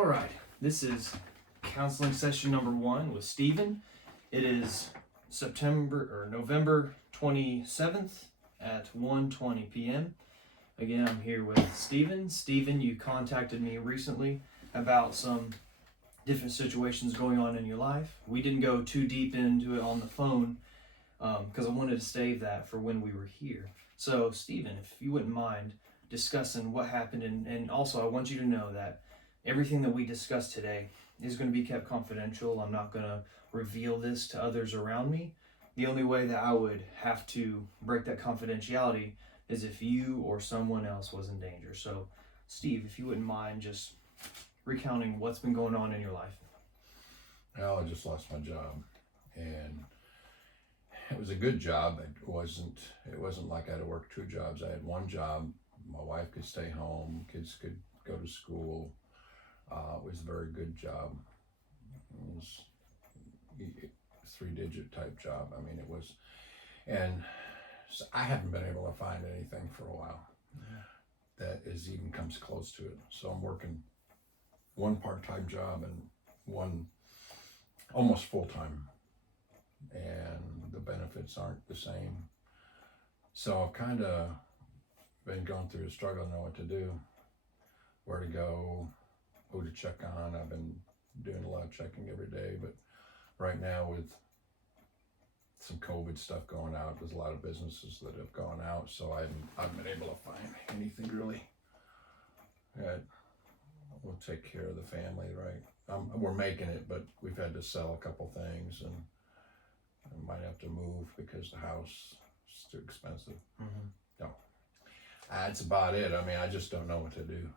All right, this is counseling session number 1 with Stephen. It is November 27th at 1:20 p.m. Again, I'm here with Stephen. Stephen, you contacted me recently about some different situations going on in your life. We didn't go too deep into it on the phone because I wanted to save that for when we were here. So, Stephen, if you wouldn't mind discussing what happened, and also I want you to know that everything that we discuss today is going to be kept confidential. I'm not going to reveal this to others around me. The only way that I would have to break that confidentiality is if you or someone else was in danger. So, Steve, if you wouldn't mind just recounting what's been going on in your life. Well, I just lost my job, and it was a good job. It wasn't like I had to work 2 jobs. I had 1 job. My wife could stay home. Kids could go to school. It was a very good job. It was a 3-digit type job. I mean, it was, and so I haven't been able to find anything for a while that even comes close to it. So I'm working 1 part-time job and 1 almost full-time, and the benefits aren't the same. So I've kind of been going through a struggle, know what to do, where to go, who to check on. I've been doing a lot of checking every day, but right now with some COVID stuff going out, there's a lot of businesses that have gone out, so I haven't been able to find anything really that will take care of the family, right? We're making it, but we've had to sell a couple things, and I might have to move because the house is too expensive. No, that's about it. I mean, I just don't know what to do.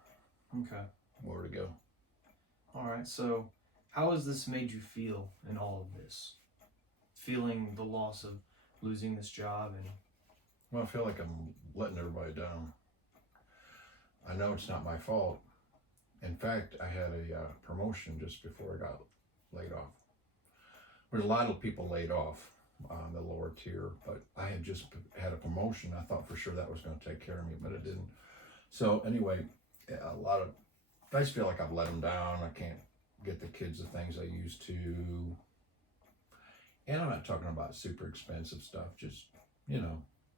Okay. Where to go. All right, so how has this made you feel in all of this? Feeling the loss of losing this job and... Well, I feel like I'm letting everybody down. I know it's not my fault. In fact, I had a promotion just before I got laid off. There's a lot of people laid off on the lower tier, but I had just had a promotion. I thought for sure that was going to take care of me, but it didn't. So anyway, I just feel like I've let them down. I can't get the kids the things I used to. And I'm not talking about super expensive stuff, just,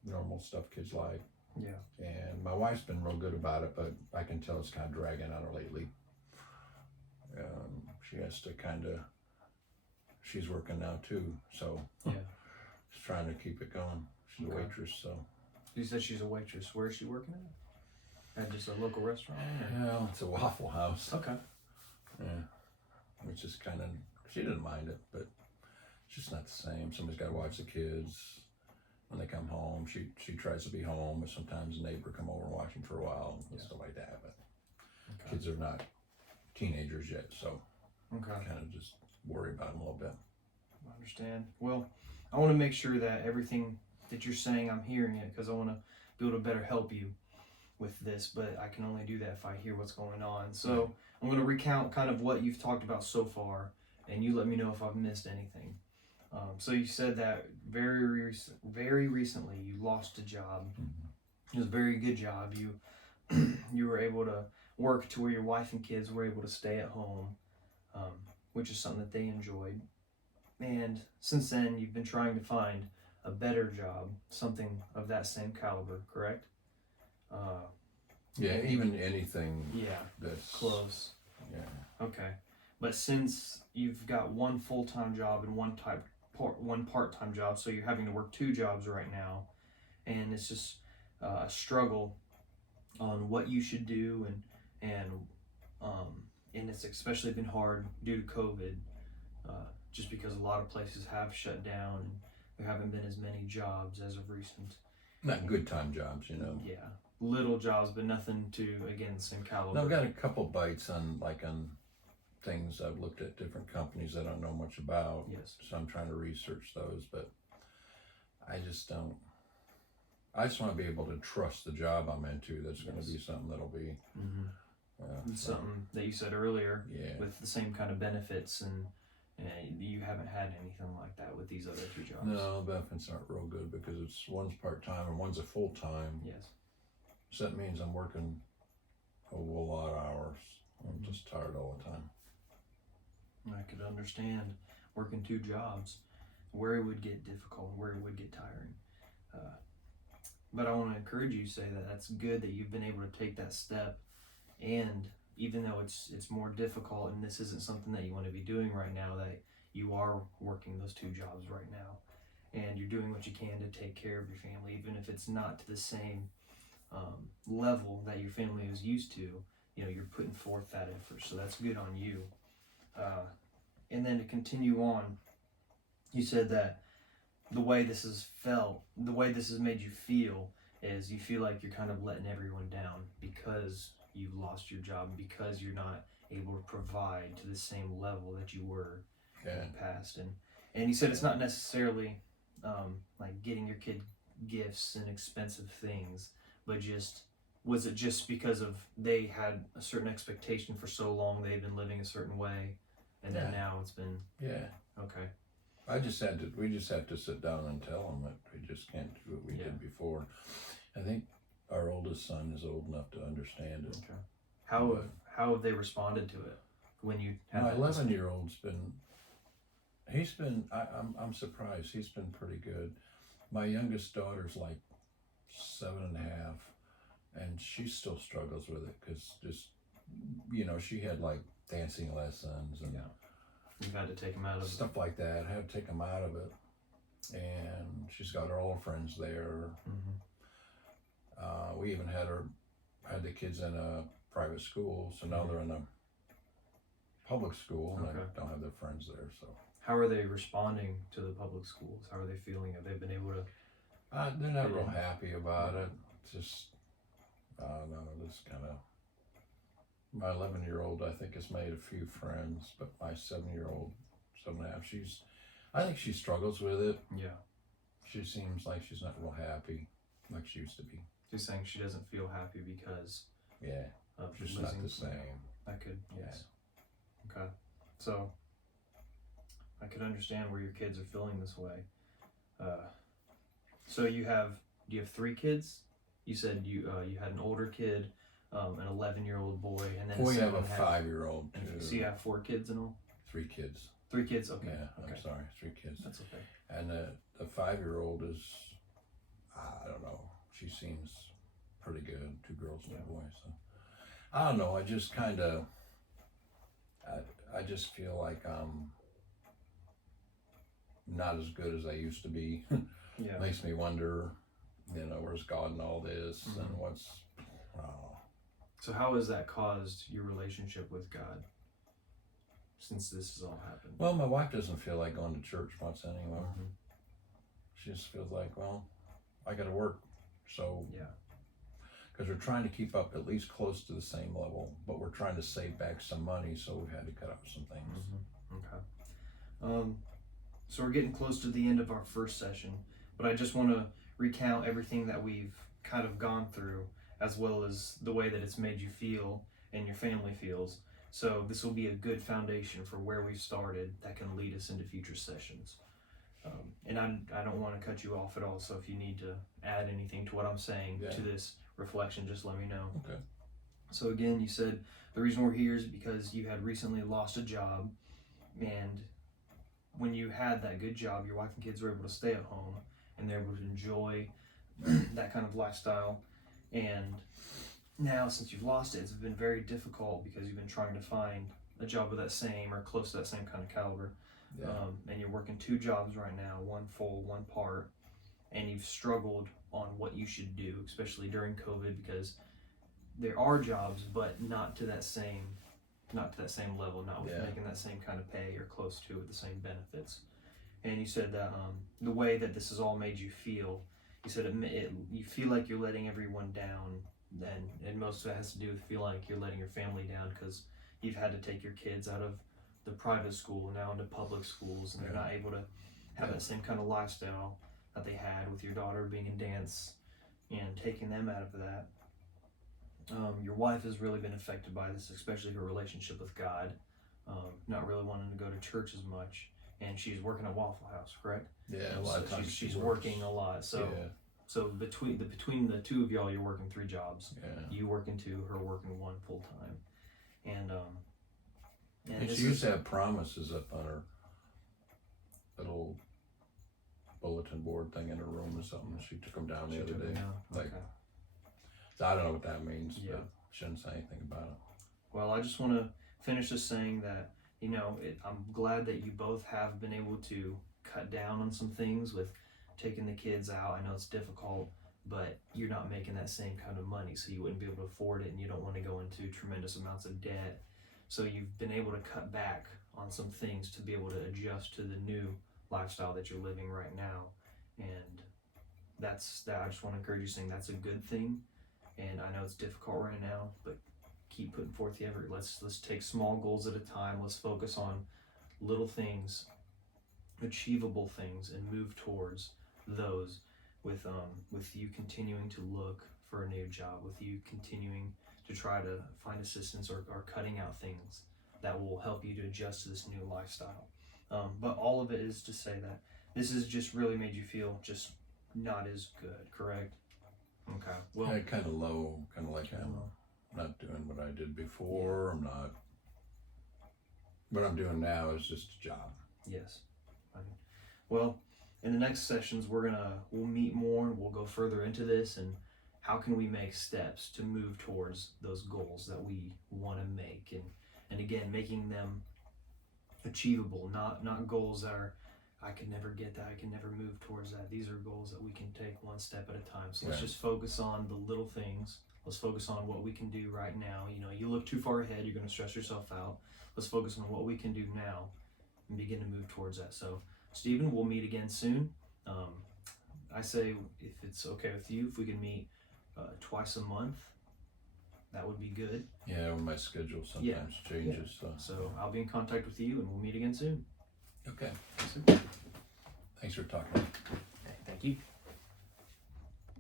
normal stuff kids like. Yeah. And my wife's been real good about it, but I can tell it's kind of dragging on her lately. She has to she's working now too, so yeah, she's trying to keep it going. She's a waitress, so. You said she's a waitress. Where is she working at? At just a local restaurant? Or? No, it's a Waffle House. Okay. Yeah, which is she didn't mind it, but it's just not the same. Somebody's got to watch the kids. When they come home, she tries to be home, but sometimes a neighbor come over and watch them for a while and stuff like that. But kids are not teenagers yet, so kind of just worry about them a little bit. I understand. Well, I want to make sure that everything that you're saying, I'm hearing it, because I want to be able to better help you with this, but I can only do that if I hear what's going on. So I'm going to recount kind of what you've talked about so far, and you let me know if I've missed anything. So you said that very recently you lost a job. It was a very good job. You were able to work to where your wife and kids were able to stay at home, which is something that they enjoyed. And since then, you've been trying to find a better job, something of that same caliber, correct? Yeah, even anything. Yeah, that's close. Yeah. Okay, but since you've got 1 full-time job and 1 part-time job, so you're having to work 2 jobs right now, and it's just a struggle on what you should do, and it's especially been hard due to COVID, just because a lot of places have shut down and there haven't been as many jobs as of recent. Not good time jobs, Yeah, little jobs, but nothing to, again, the same caliber. No, I've got a couple bites on things. I've looked at different companies I don't know much about. Yes. So I'm trying to research those, but I just don't. I just want to be able to trust the job I'm into. That's going to be something that'll be something that you said earlier. Yeah. With the same kind of benefits, and you haven't had anything like that with these other 2 jobs. No, benefits aren't real good because one's part-time and one's a full-time. Yes. So that means I'm working a whole lot of hours. I'm just tired all the time. I could understand working two jobs, where it would get difficult, where it would get tiring. But I want to encourage you to say that that's good that you've been able to take that step, and even though it's more difficult and this isn't something that you want to be doing right now, that you are working those two jobs right now, and you're doing what you can to take care of your family, even if it's not to the same level that your family is used to. You're putting forth that effort, so that's good on you. And then to continue on, you said that the way this has made you feel is you feel like you're kind of letting everyone down because you've lost your job, because you're not able to provide to the same level that you were in the past. And you said it's not necessarily like getting your kid gifts and expensive things, but was it just because of they had a certain expectation for so long, they've been living a certain way, and then now it's been okay. We just have to sit down and tell them that we just can't do what we did before. I think our oldest son is old enough to understand it. Okay. How have they responded to it when you have my 11-year-old's I'm surprised, he's been pretty good. My youngest daughter's like 7.5, and she still struggles with it because she had like dancing lessons and you've had to take them out of stuff like that. I had to take them out of it, and she's got her old friends there. We even had the kids in a private school, so now they're in a public school, and they don't have their friends there. So how are they responding to the public schools? How are they feeling? Have they been able to? They're not real happy about it. It's just this kind of. My 11-year-old, I think, has made a few friends, but my 7-year-old, 7.5, I think she struggles with it. Yeah. She seems like she's not real happy like she used to be. She's saying she doesn't feel happy because of just losing. Not the same. I could, yes. Okay. So I could understand where your kids are feeling this way. So do you have 3 kids? You said you had an older kid, an 11-year-old boy, and then we have a 5-year-old too. So you have 4 kids in all? 3 kids. 3 kids. Okay. Yeah. Okay. I'm sorry, 3 kids. That's okay. And the 5-year-old is, I don't know. She seems pretty good. 2 girls and a boy. So I don't know. I just kind of. I just feel like I'm not as good as I used to be. Makes me wonder, where's God in all this, and what's. So how has that caused your relationship with God since this has all happened? Well, my wife doesn't feel like going to church much anymore. She just feels like, well, I got to work, so because we're trying to keep up at least close to the same level, but we're trying to save back some money, so we've had to cut out some things. Okay. So we're getting close to the end of our first session, but I just want to recount everything that we've kind of gone through, as well as the way that it's made you feel and your family feels. So this will be a good foundation for where we've started that can lead us into future sessions. And I don't want to cut you off at all, so if you need to add anything to what I'm saying to this reflection, just let me know. Okay. So again, you said the reason we're here is because you had recently lost a job, and when you had that good job, your wife and kids were able to stay at home, and they're able to enjoy that kind of lifestyle. And now, since you've lost it, it's been very difficult because you've been trying to find a job with that same or close to that same kind of caliber. And you're working 2 jobs right now, one full, one part, and you've struggled on what you should do, especially during COVID, because there are jobs, but not to that same level, not with making that same kind of pay or close to it, the same benefits. And you said that the way that this has all made you feel, you said you feel like you're letting everyone down, and most of it has to do with feel like you're letting your family down because you've had to take your kids out of the private school now into public schools, and they're not able to have that same kind of lifestyle that they had with your daughter being in dance and taking them out of that. Your wife has really been affected by this, especially her relationship with God, not really wanting to go to church as much, and she's working at Waffle House, correct? Yeah, a lot of times she's working a lot. So between the 2 of y'all, you're working 3 jobs. You working 2, her working 1 full time. And And this she used is, to have promises up on her little bulletin board thing in her room or something. She took them down the other day. Like, okay. I don't know what that means, Yeah. but she didn't say anything about it. Well, I just want to finish this saying that, you know, I'm glad that you both have been able to cut down on some things with taking the kids out. I know it's difficult, but you're not making that same kind of money, so you wouldn't be able to afford it, and you don't want to go into tremendous amounts of debt. So you've been able to cut back on some things to be able to adjust to the new lifestyle that you're living right now. And that's that. I just want to encourage you, saying that's a good thing. And I know it's difficult right now, but keep putting forth the effort. Let's take small goals at a time. Let's focus on little things, achievable things, and move towards those. With you continuing to look for a new job, with you continuing to try to find assistance or cutting out things that will help you to adjust to this new lifestyle. But all of it is to say that this has just really made you feel just not as good, correct? Okay. Well, Yeah, kind of low, kind of like I'm not doing what I did before. I'm not. What I'm doing now is just a job. yes. Right. Well, in the next sessions, we'll meet more and we'll go further into this and how can we make steps to move towards those goals that we want to make, and again, making them achievable, not goals that are I can never get that, I can never move towards that. These are goals that we can take one step at a time. So let's Right. just focus on the little things. Let's focus on what we can do right now. You know, you look too far ahead, you're going to stress yourself out. Let's focus on what we can do now and begin to move towards that. So, Stephen, we'll meet again soon. I say, if it's okay with you, if we can meet twice a month, that would be good. Yeah, when my schedule sometimes changes. So I'll be in contact with you and we'll meet again soon. Okay. So, Thanks for talking. thank you.